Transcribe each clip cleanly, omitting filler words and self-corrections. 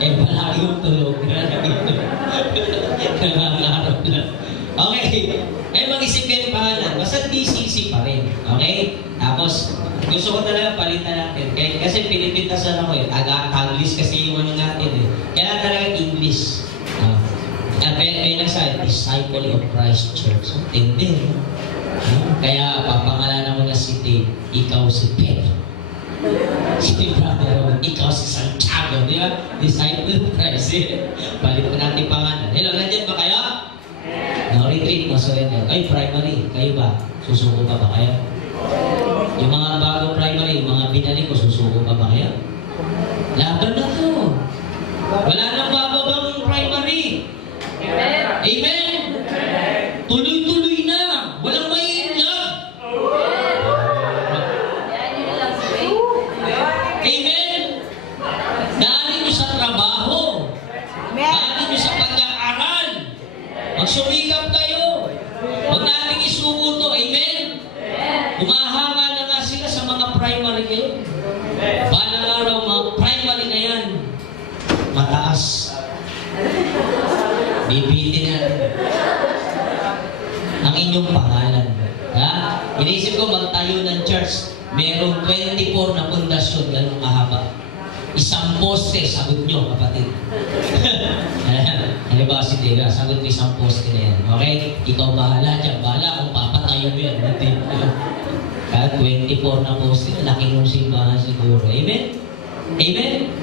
Eh, palagi yung tulog. Nangangarap lang. Okay. Eh, mag-isip kayo ng pangalan. Basta DCC pa rin. Okay? Tapos, gusto ko talaga palitan natin. Kasi pinipintasan ako eh. Taglish kasi yung ano natin eh. Kaya talaga English. May nagsabi, Disciple of Christ Church. Tindi. Kaya papangalanan ko na si Dave, ikaw si Pedro. Si Brother, ikaw si Santiago. Di ba? Disciple of Christ. Balik ko natin pangalan. Hello, nandiyan ba kayo? No, retreat, no, surrender. Ay, primary. Kayo ba? Susuko pa ba kayo? Yung mga bago primary, yung mga binalik ko, susuko pa ba kayo? Laban na to. Wala nang bababang primary. Amen? Amen? Tuloy-tuloy na. Walang maiinlove. Amen? Daanin nyo sa trabaho. Daanin nyo sa pag-aaral. Magsumikap kayo. Huwag natin isuko to. Amen? Humahanga na nga sila sa mga primary kayo. Balang araw, mga primary na yan. Mataas. Bibitin natin ang inyong pangalan. Ha? Inisip ko magtayo ng church. Merong 24 na pundasyon. Ganun mahaba. Isang poste, sagot nyo, kapatid. Ano ba si Dega? Sagot mo isang poste na yan. Okay? Ikaw bahala dyan. Bahala kung papatayo mo yan. Kaya 24 na poste. Laki ng simbahan siguro. Amen? Amen?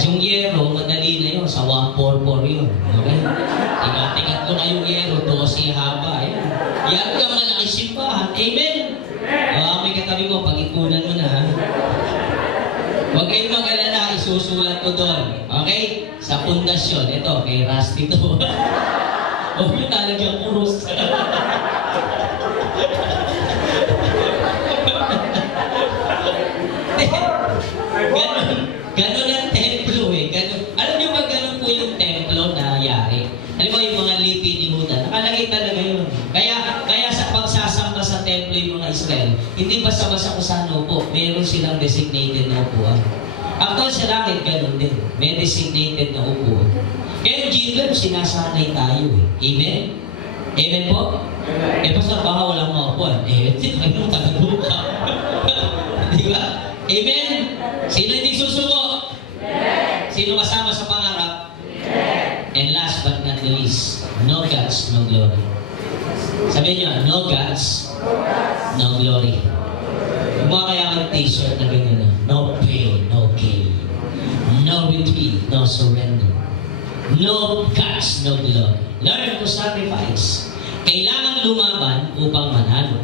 Yung yero, madali na yun. Sa 144 yun. Okay? Tikat ko na yung yero. 12 haba. Yan ka malaki simbahan. Amen? May katabi mo, pag-ipunan mo na. Ha? Huwag kayong mag-alala, isusulat ko doon. Okay? Sa pundasyon. Ito, kay Rusty to. Huwag nyo talagyan kurus. Ganon ang templo eh. Ganon. Alam nyo ba ganon po yung templo na yari? Alam mo yung mga lipi ni Buddha, nakalagay talaga yun. Kaya sa pagsasamba sa templo yung mga Israel, hindi basta-basta kung saan upo. Meron silang designated na upuan. Actually sa langit, ganon din. May designated na upuan. Kaya yung jingle, sinasanay tayo eh. Amen? Amen po? Eh, basta baka walang maupuan. Eh, ano tagaluka? Di ba? Amen? Sino hindi susuko? Sino kasama sa pangarap? And last but not the least, no gods, no glory. Sabihin nyo, no gods, no glory. Yung mga kayang t-shirt na ganyan, no pain, no gain. No retreat, no surrender. No gods, no glory. Learn to sacrifice. Kailangan lumaban upang manalo.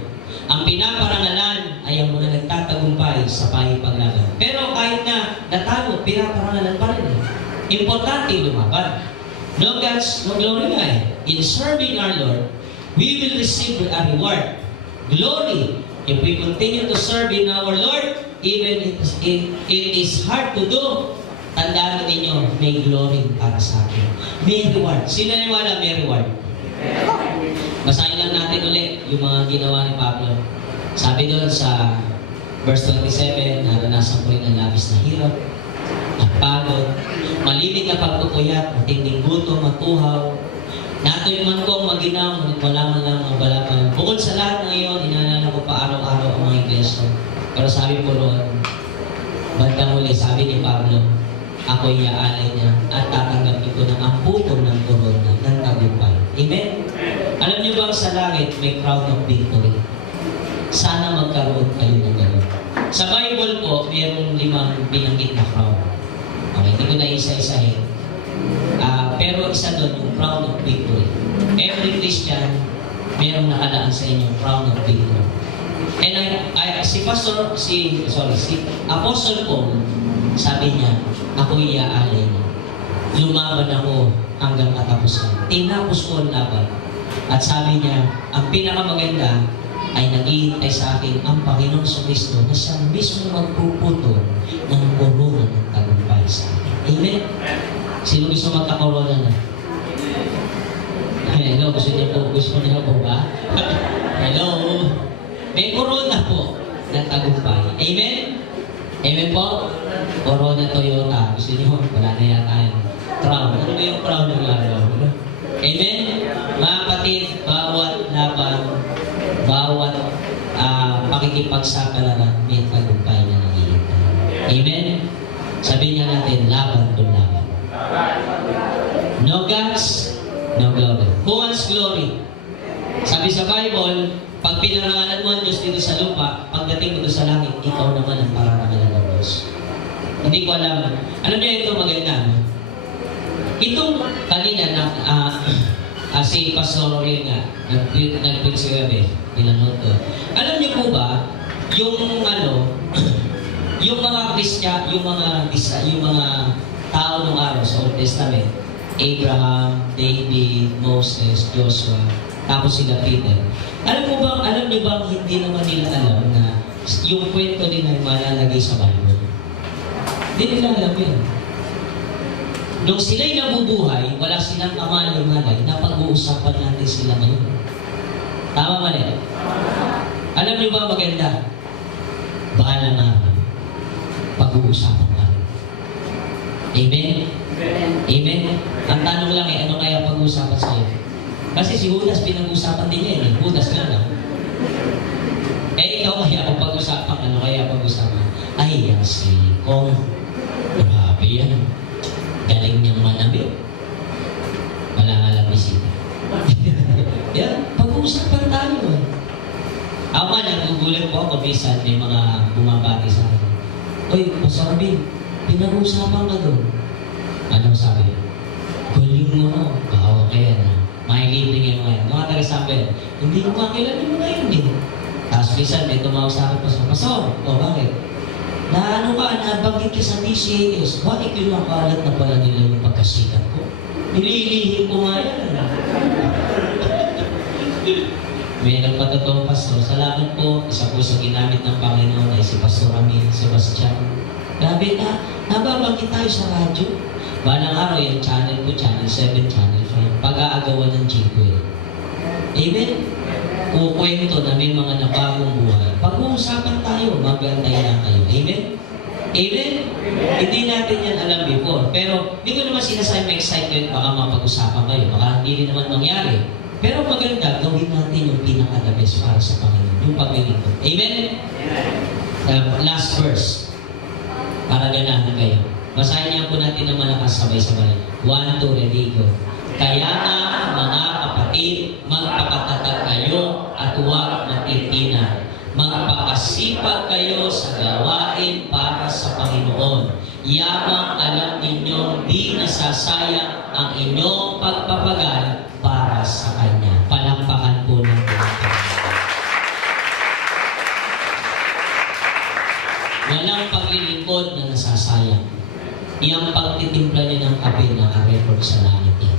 Ang pinaparangalan ay ang mga nagtatagumpay sa paglaban. Pero kahit na natalo, pinaparangalan pa rin. Importante lumaban. No gods, no glory nga eh. In serving our Lord, we will receive a reward. Glory. If we continue to serve in our Lord, even it is hard to do, tandaan ninyo, may glory para sa akin. May reward. Sino naniwala may reward? Basahin lang natin ulit yung mga ginawa ni Pablo. Sabi doon sa verse 27, naranasan ko rin ang labis na hirap, at pagod, malilit na pagpupuyat, matinding gutom, matuhaw. Natoy man ko ang maginaw, ngunit wala man lang ang balakan. Bukod sa lahat ng iyon, inaalala ko pa araw-araw ang mga iglesia. Pero sabi po roon, bandang huli, sabi ni Pablo, ako'y iaalay niya at tatanggapin ko ng amputong ng korona ng tagumpay. Amen? Alam niyo ba sa langit may crown of victory? Sana magkaroon kayo ng gano'n. Sa Bible po, mayroong 5 binanggit na crown. Okay, hindi ko na isa-isahin. Pero isa doon, yung crown of victory. Every Christian, mayroong nakalaan sa inyong crown of victory. And si Apostle Paul, sabi niya, ako iaalay niya. Lumaban ako hanggang katapusan. Tinapos ko ang laban. At sabi niya, ang pinakamaganda ay naghihintay sa akin ang Panginoon sa Kristo na siya mismo magpuputo ng korona ng tagumpay sa akin. Amen? Sino gusto magkakorona na? Hello, gusto niya po ba? Hello? May korona po ng tagumpay. Amen? Amen po? Corona Toyota. Gusto niyo? Wala na yata yan. Crown. Ano ba yung crown ng araw? Amen? Mga kapatid, bawat laban, bawat pakikipagsapalaran, may tagumpay na naghihintay. Amen? Sabihin nga natin, laban kung laban. No gods, no glory. Who wants glory? Sabi sa Bible, pag pinarangalan mo ang Diyos dito sa lupa, pagdating mo doon sa langit, ikaw naman ang pararangalan ng Diyos. Hindi ko alam. Alam niyo ito maganda, no? Itong kanina na si Pastor Oriel nga, nag-preach si Gabi, nilanot ko. Alam niyo po ba, yung yung mga Kristya, yung mga tao ng araw sa Old Testament, Abraham, David, Moses, Joshua, tapos sila Peter. Alam niyo bang hindi naman nila alam na yung kwento nila ay malalagay sa Bible? Hindi nila alam yun. Nung sila'y nabubuhay, wala silang kamalay-malay na pag-uusapan natin sila ngayon. Tama ba rin? Alam niyo ba maganda? Bahala na pag-uusapan natin. Amen? Amen? Ang tanong lang ano kaya pag-uusapan sa'yo? Kasi si Judas pinag-uusapan din niya eh. Judas ka na. Ikaw kaya kung pag-usapan, ano kaya pag-usapan? Ay, yan si Kong. Grabe yan. Galing niyang manamit. Wala nga lang bisita. Yan, pag-uusapan tayo eh. Ako nga, nagugulat po ako bisan may mga bumabati sa akin. Uy, Pastor, pinag-uusapan ka doon. Anong sabi? Galing mo. Okay yan. May libre ngayon ngayon. Mga taga-sabi, hindi ko makilala mo na yun eh. Tapos minsan may tumawag sa akin, Pastor, bakit? Na ano ka, nabanggit ka sa DCAS, bakit yung nakalat na pala nila yung pagkasikat ko? Nililihim ko nga yan. May nagpatotoo, Pastor. Salamat po. Isa po sa ginamit ng Panginoon ay si Pastor Amin Sebastian. Grabe na, nababanggit tayo sa radyo. Balang araw yung channel ko, channel 7, channel 5. Pag-aagawan ng G12. Amen? Kukwento na may mga nabagong buhay. Pag-uusapan tayo, magantay lang kayo. Amen? Amen? Hindi natin yan alam before. Pero hindi ko naman sinasabi excitement, baka mapag-usapan kayo. Baka hindi rin naman mangyari. Pero maganda, gawin natin yung pinaka-the best para sa Panginoon. Yung paglilingkod. Amen? Last verse. Para ganahan kayo. Basahin niya po natin ng malakas sabay-sabay. 1, 2, ready, go. Kaya na, mga kapatid, magpakatatag kayo at huwag matitinan. Magpakasipag kayo sa gawain para sa Panginoon. Yamang alam ninyo, di nasasayang ang inyong pagpapagal para sa Kanya. Palampakan po natin. Walang paglilingkod na nasasayang. Iyang pagtitimpla niya ng kape na ka-record sa langit niya.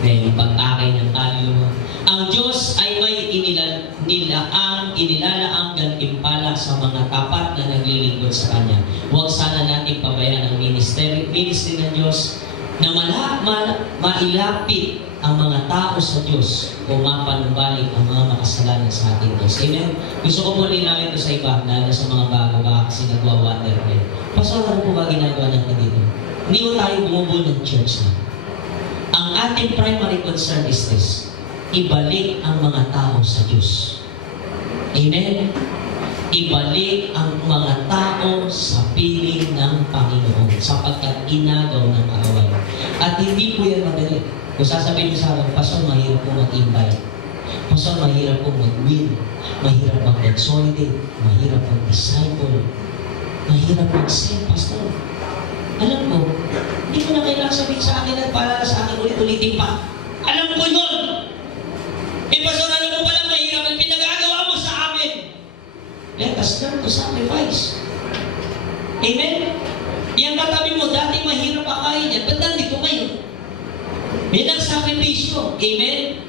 Dahil yung pag-akay ng kaluluwa. Ang Diyos ay may inilalaang gantimpala sa mga tapat na naglilingkod sa Kanya. Huwag sana natin pabayaan ang ministry ng Diyos na mailapit ang mga tao sa Diyos o mapanumbalik ang mga makasalanan sa ating Diyos. Amen? Gusto ko po linawin ito sa iba, lalo sa mga bago ba kasi nagwa-wonder rin. Pastor, ano po ba ginagawa natin dito? Hindi mo tayo bumubuo ng church na. Ang ating primary concern is this, ibalik ang mga tao sa Diyos. Amen? Ibalik ang mga tao sa piling ng Panginoon sapagkat inagaw ng kaaway. At hindi po yan madali. Kung sasabihin niyo sa akin, Pastor, mahirap po mag-invite. Pastor, mahirap po mag-win. Mahirap mag-consolidate. Mahirap mag-disciple. Mahirap mag-send, Pastor. Alam ko, hindi ko na kailangan sabihin sa akin at para sa akin ulit-ulitin pa. Alam ko yun! Pastor, alam mo palang mahirap ang pinagagawa mo sa amin. Let us learn to sacrifice. Amen? Yang katabi mo, dati mahirap akayin yan. Ba't nandito ngayon? May nagsakripisyo. Amen?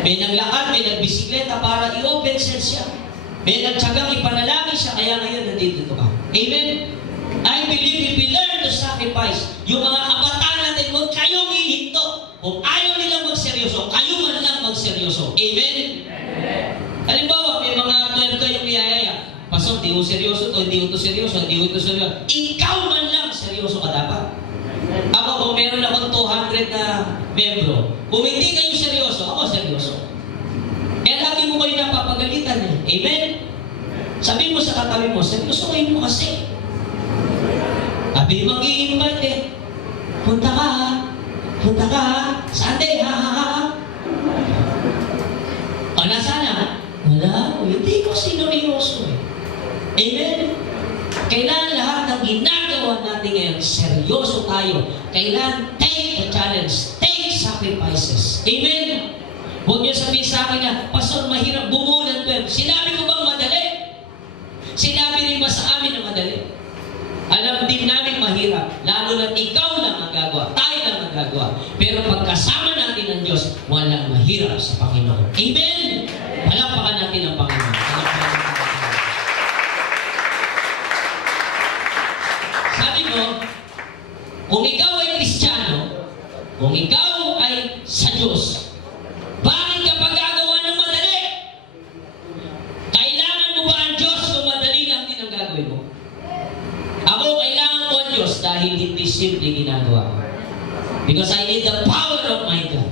May naglakad, may nagbisikleta para i-open sense siya. May nagtsagang ipanalangin siya, kaya ngayon nandito ka. Amen? I believe if we learn to sacrifice, yung mga kabataan natin, huwag kayong ihinto. Kung ayaw nilang magseryoso, kayo man lang magseryoso. Amen? Halimbawa, may mga 12 kayong iyayaya. Pastor, Pastor, di ko seryoso to, hindi ko to seryoso, hindi ko to seryoso. Ikaw man lang, seryoso ka dapat. Ako, kung meron akong 200 na membro, kung hindi kayo seryoso, ako seryoso. Kaya lagi mo kayo napapagalitan eh. Amen? Sabi mo sa katabi mo, seryoso kayo mo kasi. Sabi mag-i-invite eh. Punta ka ha. Punta ka ha. Sunday ha ha ha. O nasaan na? Wala. Hindi ko sineryoso eh. Amen? Kailangan lahat ng ginagawa natin ngayon, seryoso tayo. Kailangan take the challenge, take sacrifices. Amen? Huwag niyo sabihin sa akin na, Pastor, mahirap bumuo ng 12. Sinabi ko bang madali? Sinabi rin ba sa amin na madali? Alam din namin mahirap, lalo na ikaw lang ang gagawa, tayo lang ang gagawa. Pero pagkasama natin ng Diyos, walang mahirap sa Panginoon. Amen? Palakpakan natin ang Panginoon. Sabi ko, kung ikaw ay Kristiyano, kung ikaw ay sa Diyos, bakit ka pa gagawa ng madali? Kailangan mo ba ang Diyos kung madali lang din ang gagawin mo? Ako, kailangan ko ang Diyos dahil hindi simple ginagawa ko. Because I need the power of my God.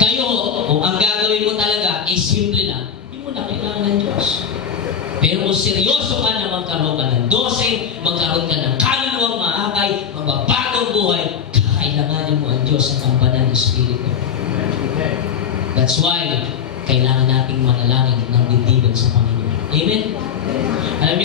Kayo, kung ang gagawin mo talaga ay simple lang, hindi mo na kailangan ng Diyos. Pero kung seryoso ka na magkaroon ka ng 12, magkaroon ka ng kaluluwang maakay, magbabagong buhay, kailanganin mo ang Diyos at ang banal na Espiritu. That's why, kailangan nating manalangin ng dibdiban sa Panginoon. Amen? Alam niyo,